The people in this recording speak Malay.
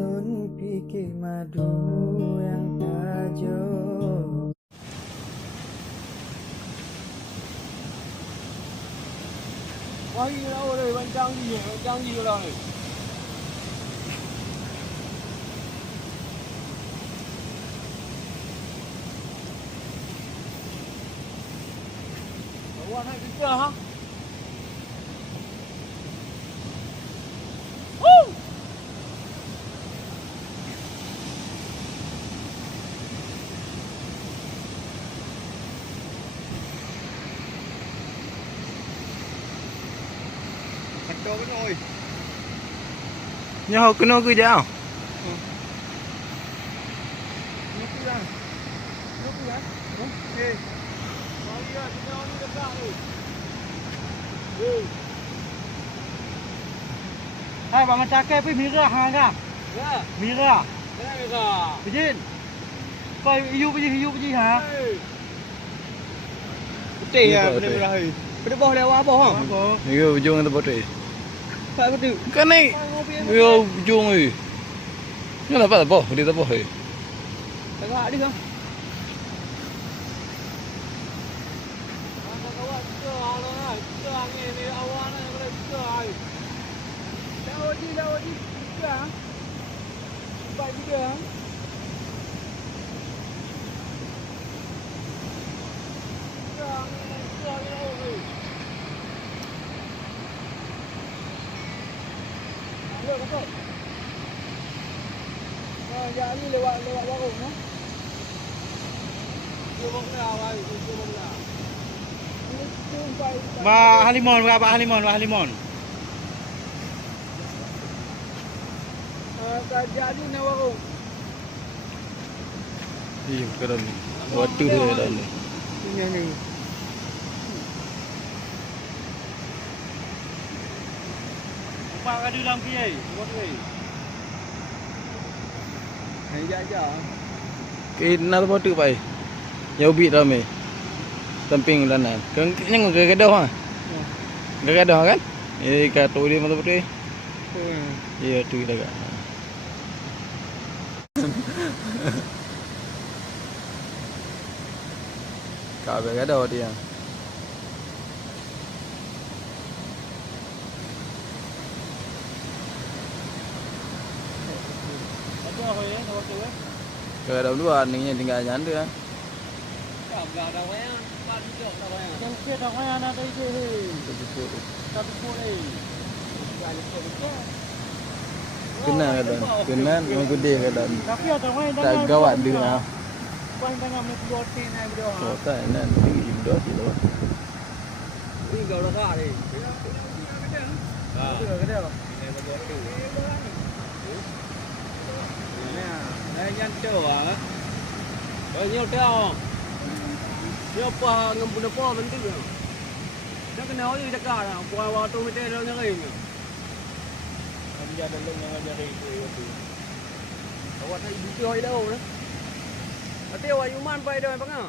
Alun fikir madu yang tajuk. Wah, ini lah orang macam ni orang ni. Awak nak kita ha? Woo! Cho cái nồi. Nhau cái nó cứ dao. Nước cứ ra. Nước cứ ra. Ok. Mau dia kita ni dekat ni. Weh. Hai bang cakap pergi mira hang ah. Ya. Mira. Kenapa kau? Bijin. Kau pergi ha. Putih ya benar-benar hari. Pada bawah lewat apa hang? Apa? Yo ujung tu putih. Pak betul. Kan ni. Yo ujung ni. Ni lah apa boh, dia tak boh. Tengok dia kan. Kawan kita lah. Kita ni awak ni boleh kita ai. Dah wadi kita. Baik juga. Dạ đi lewat warung no. Warung nào ai, warung nào. Ba halimon, halimon. Jadi na warung. Iya, kadang ni. Waktu dia dah ni. Ini ni. Ba ka di dalam kiai. Buat ni. Này ra cho. Cái nào tu tu pai. Yo bit ramai. Samping lanan. Kan yang ke gadah ha. Ke gadah kan? Ka tu dia mata putih. Iya tu dah. Ka be gadah dia. Apa hoye nak tu eh? Gadah dua ni tinggal nyanda. Tak ada wayang, tak ada wayang. Yang ke dah mana ada ide he. Tapi boleh. Jadi kita. Kena gadah. Kena mengudi gadah. Tapi ada mana Tak gawat dia. Bang tengah menjual tin ai berdua. Oh tak nan tinggi dah dia. Ini kau dah kah ni? Ah. Ke dia. Ini betul tu. Này nhanh chờ à? Rồi nhiều theo. Nhiều pa ngâm bún po vẫn tự được. Chắc cái nào gì tất cả là qua tôi mới tên đâu như vậy. Anh gia đình yang jadi tu. Awak tak ibu tu đâu đó. Tiêu ayu man pai dah bang ah.